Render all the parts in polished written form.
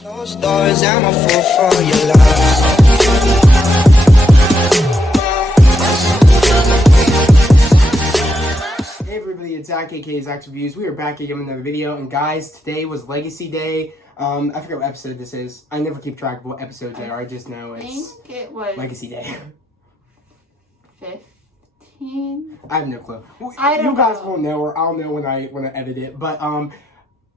Closed doors, I'm a fool for your love. Hey everybody, it's Zach, aka Zach's Reviews. We are back again with another video, and guys, today was Legacy Day. I forget what episode this is. I never keep track of what episodes they are. I just know it's I think it was Legacy Day. 15. I have no clue. I don't you guys know. won't know, or I'll know when I edit it. But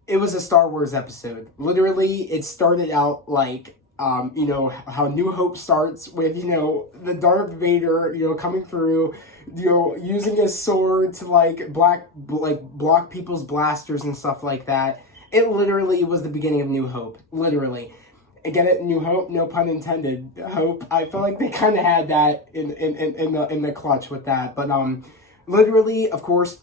it was a Star Wars episode. Literally, it started out like you know how New Hope starts with the Darth Vader coming through, using his sword to block people's blasters and stuff like that. It literally was the beginning of New Hope. Literally. Get it? New Hope? No pun intended. Hope. I feel like they kind of had that in the clutch with that. But literally, of course,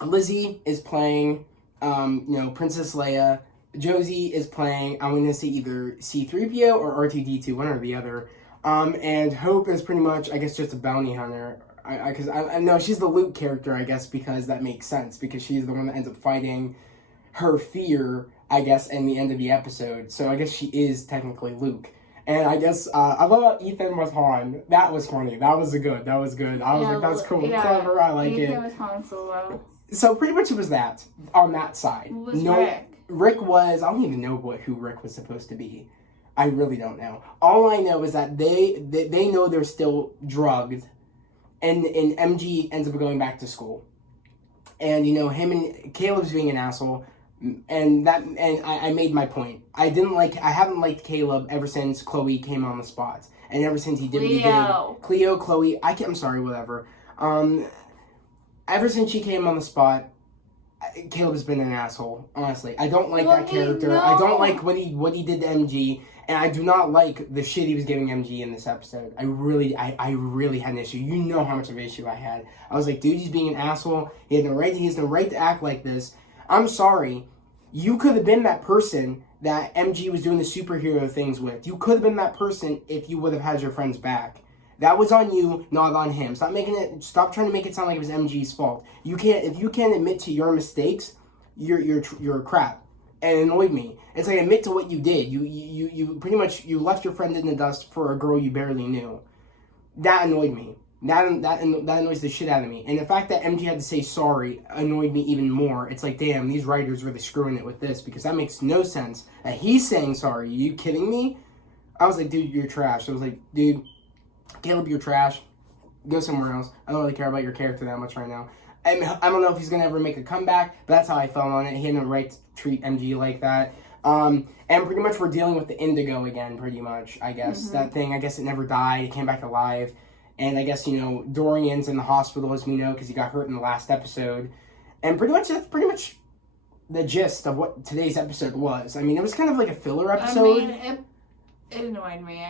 Lizzie is playing Princess Leia. Josie is playing, I'm going to say either C-3PO or R2-D2, one or the other. And Hope is pretty much, I guess, just a bounty hunter. Because I know she's the Luke character, I guess, because that makes sense. Because she's the one that ends up fighting her fear, I guess, in the end of the episode. So I guess she is technically Luke. And I guess, I love how Ethan was Han. That was funny. That was good. I was like, that's cool. Yeah, clever. I like Ethan it. was Han Solo. So pretty much it was that, on that side. Who was Rick? Rick was, I don't even know who Rick was supposed to be. I really don't know. All I know is that they know they're still drugged. And MG ends up going back to school. And, him and Caleb's being an asshole. And I made my point. I haven't liked Caleb ever since Chloe came on the spot. And ever since he did what he did. Cleo, Chloe, I'm sorry, whatever. Ever since she came on the spot, Caleb has been an asshole, honestly. I don't like that character. No. I don't like what he did to MG. And I do not like the shit he was giving MG in this episode. I really had an issue. You know how much of an issue I had. I was like, dude, he's being an asshole. He has no right to act like this. I'm sorry. You could have been that person that MG was doing the superhero things with. You could have been that person if you would have had your friends back. That was on you, not on him. Stop trying to make it sound like it was MG's fault. If you can't admit to your mistakes, you're crap. And it annoyed me. It's like, admit to what you did. You pretty much, you left your friend in the dust for a girl you barely knew. That annoyed me. That annoys the shit out of me. And the fact that MG had to say sorry annoyed me even more. It's like, damn, these writers really screwing it with this, because that makes no sense. That he's saying sorry. Are you kidding me? I was like, dude, you're trash. I was like, dude, Caleb, you're trash. Go somewhere else. I don't really care about your character that much right now. And I don't know if he's going to ever make a comeback, but that's how I felt on it. He had no right to treat MG like that. And pretty much we're dealing with the Indigo again, pretty much, I guess. Mm-hmm. That thing, I guess it never died. It came back alive. And I guess, Dorian's in the hospital, as we know, because he got hurt in the last episode. And that's pretty much the gist of what today's episode was. I mean, it was kind of like a filler episode. I mean, it annoyed me.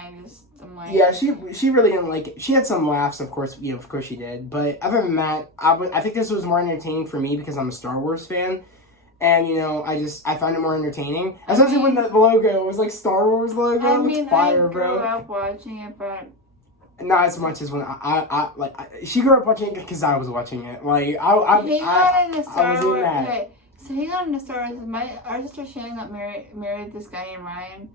I'm like... Yeah, she really didn't like it. She had some laughs, of course, of course she did. But other than that, I think this was more entertaining for me because I'm a Star Wars fan. And, I found it more entertaining. Especially when the logo was like Star Wars logo. I mean, fire, I grew up watching it, but... Not as much as when she grew up watching it because I was watching it. He got into Star Wars. Okay, so he got into Star Wars. Our sister Shannon got married this guy named Ryan,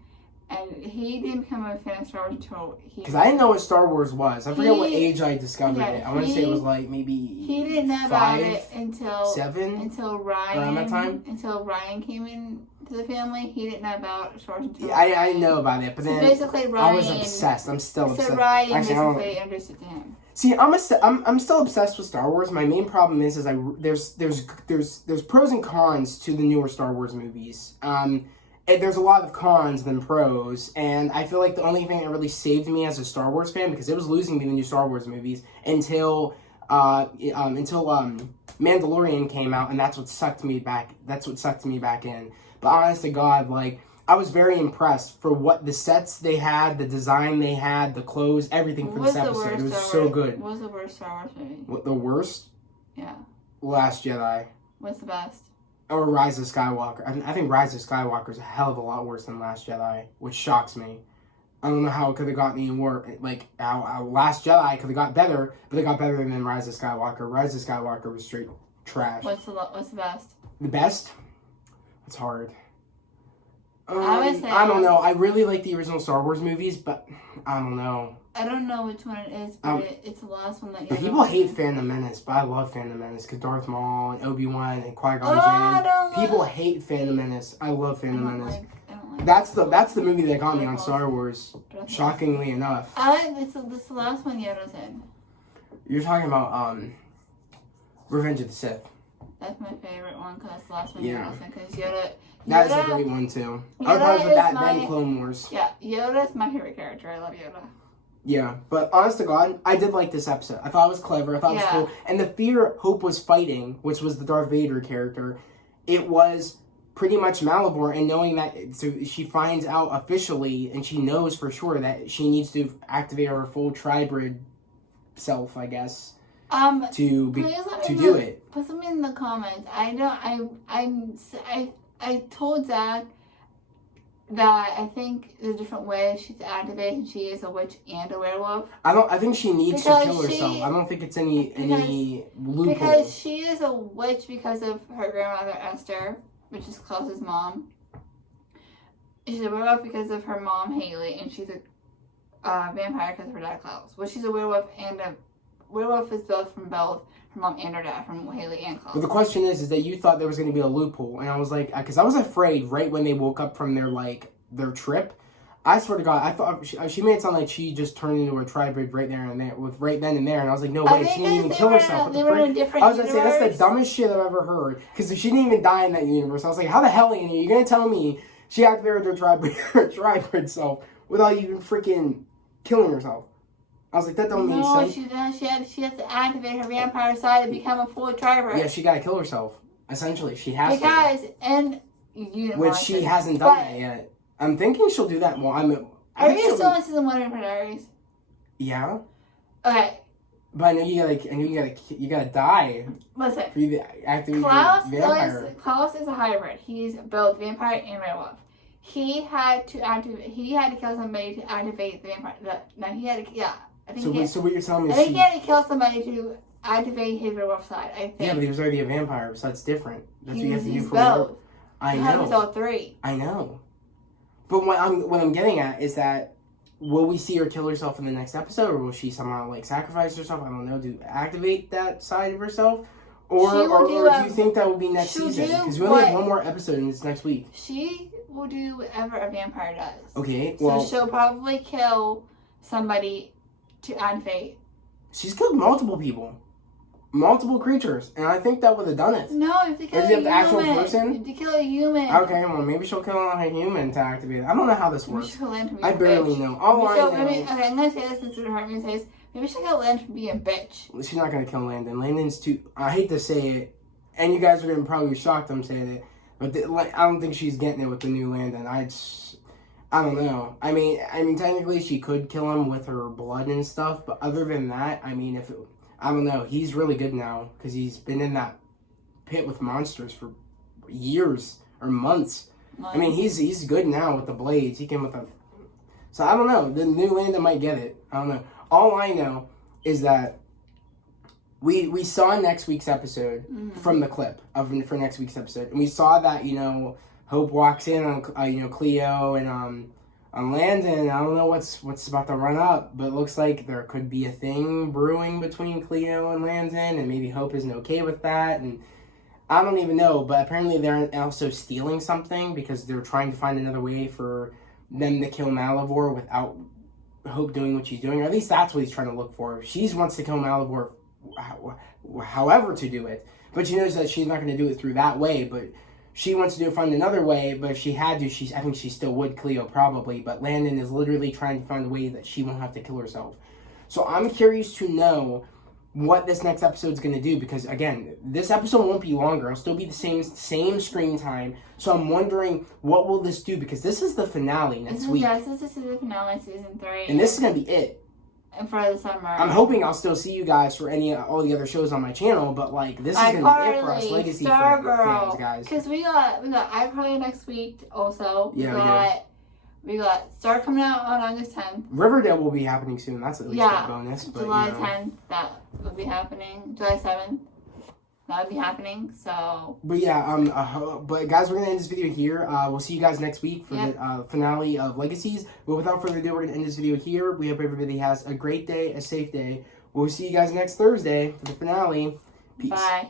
and he didn't become a fan of Star Wars until because I didn't know what Star Wars was. I forget what age I discovered it. I want to say it was like maybe he didn't know about it until Ryan. Around that time, until Ryan came in to the family. He didn't know about Star Wars until I know about it, but then basically Ryan, I was obsessed. I'm still obsessed. So Ryan basically introduced it to him. See, I'm still obsessed with Star Wars. My main problem is there's pros and cons to the newer Star Wars movies. There's a lot of cons than pros, and I feel like the only thing that really saved me as a Star Wars fan, because it was losing me the new Star Wars movies until Mandalorian came out, and that's what sucked me back. That's what sucked me back in. But honest to God, I was very impressed for what the sets they had, the design they had, the clothes, everything for this episode. It was so good. What was the worst Star Wars movie? What, the worst? Yeah. Last Jedi. What's the best? Or Rise of Skywalker. I think Rise of Skywalker is a hell of a lot worse than Last Jedi, which shocks me. I don't know how it could have gotten any worse. Like, how Last Jedi could have got better, but it got better than Rise of Skywalker. Rise of Skywalker was straight trash. What's the best? The best? It's hard. I would say I don't know. I really like the original Star Wars movies, but I don't know. I don't know which one it is, but it's the last one that you People hate Phantom Menace, but I love Phantom Menace because Darth Maul and Obi-Wan and Qui-Gon Jinn. People hate Phantom Menace. I love Phantom Menace. I don't like that's the movie that got me on Star Wars. Shockingly enough. This is the last one Yoda's in. You're talking about Revenge of the Sith. That's my favorite one because that's the last one Yoda's in. Because Yoda. That is a great one too. I would probably put that then Clone Wars. Yeah, Yoda's my favorite character. I love Yoda. Yeah, but honest to God, I did like this episode. I thought it was clever. I thought it was cool. And the fear Hope was fighting, which was the Darth Vader character, it was pretty much Malivore. And knowing that, so she finds out officially, and she knows for sure that she needs to activate her full tribrid self, I guess, to do it. Put something in the comments. I told Zach that I think there's different ways she's activated, and she is a witch and a werewolf. I think she needs to kill herself. I don't think it's any loophole. Because she is a witch because of her grandmother Esther, which is Klaus's mom. She's a werewolf because of her mom Haley, and she's a vampire because of her dad Klaus. Well, she's a werewolf, and a werewolf is both from both her mom and her dad, from Haley and Klaus. But the question is that you thought there was going to be a loophole, and I was like, because I was afraid right when they woke up from their trip. I swear to God, I thought she made it sound like she just turned into a tribrid right there and there, right then and there, and I was like, no way, she didn't even kill herself. They were in a different I was going to say, that's the dumbest shit I've ever heard, because she didn't even die in that universe. I was like, how the hell are you going to tell me she activated her tribrid self without even freaking killing herself? I was like, that don't make sense. No, she has to activate her vampire side to become a full tribrid. Yeah, she got to kill herself. Essentially, she has to. Which she hasn't done that yet. I'm thinking she'll do that more. Are you still in season 1 of Her Diaries? Yeah. Okay. But I know you gotta die. Listen. For you to activate your vampire. Klaus is a hybrid. He's both vampire and werewolf. He had to kill somebody to activate the vampire. So what you're telling me is he had to kill somebody to activate his werewolf side, I think. Yeah, but he was already a vampire, so that's different. That's what you have to do for both. I know. He's all three. I know. But what I'm getting at is that will we see her kill herself in the next episode, or will she somehow sacrifice herself? I don't know, to activate that side of herself, or do you think that will be next season? Because we only have one more episode and it's next week. She will do whatever a vampire does. Okay, well, so she'll probably kill somebody to activate. She's killed multiple people. Multiple creatures, and I think that would have done it. No, you have to kill a human. Actual person? You have to kill a human. Okay, well, maybe she'll kill a human to activate it. I don't know how this works. I barely know. Okay, I'm going to say this since the department says, maybe she'll kill Landon for being a bitch. She's not going to kill Landon. Landon's too... I hate to say it, and you guys are going to probably be shocked I'm saying it, but I don't think she's getting it with the new Landon. I don't know. I mean, technically she could kill him with her blood and stuff, but other than that, I mean, I don't know. He's really good now because he's been in that pit with monsters for years or months. I mean, he's good now with the blades. He can with the... So I don't know. The new Landon might get it. I don't know. All I know is that we saw next week's episode from the clip for next week's episode, and we saw that Hope walks in on Cleo and on Landon. I don't know what's about to run up, but it looks like there could be a thing brewing between Cleo and Landon, and maybe Hope isn't okay with that, and I don't even know, but apparently they're also stealing something because they're trying to find another way for them to kill Malivore without Hope doing what she's doing, or at least that's what he's trying to look for. She wants to kill Malivore however to do it, but she knows that she's not going to do it through that way, but she wants to find another way, but if she had to, I think she still would, Cleo probably, but Landon is literally trying to find a way that she won't have to kill herself. So I'm curious to know what this next episode is going to do, because again, this episode won't be longer. It'll still be the same screen time. So I'm wondering, what will this do? Because this is the finale next week. Yes, this is the finale, season 3. And this is going to be it. And for the summer. I'm hoping I'll still see you guys for all the other shows on my channel, but this is going to be it for us Legacy fans, guys. Because we got iCarly next week also. Yeah, we got Star coming out on August 10th. Riverdale will be happening soon. That's at least a bonus. But, July 10th, that will be happening. July 7th. that would be happening. So, but yeah, but guys, we're gonna end this video here. We'll see you guys next week for the finale of Legacies. But without further ado, we're gonna end this video here. We hope everybody has a great day, a safe day. We'll see you guys next Thursday for the finale. Peace. Bye.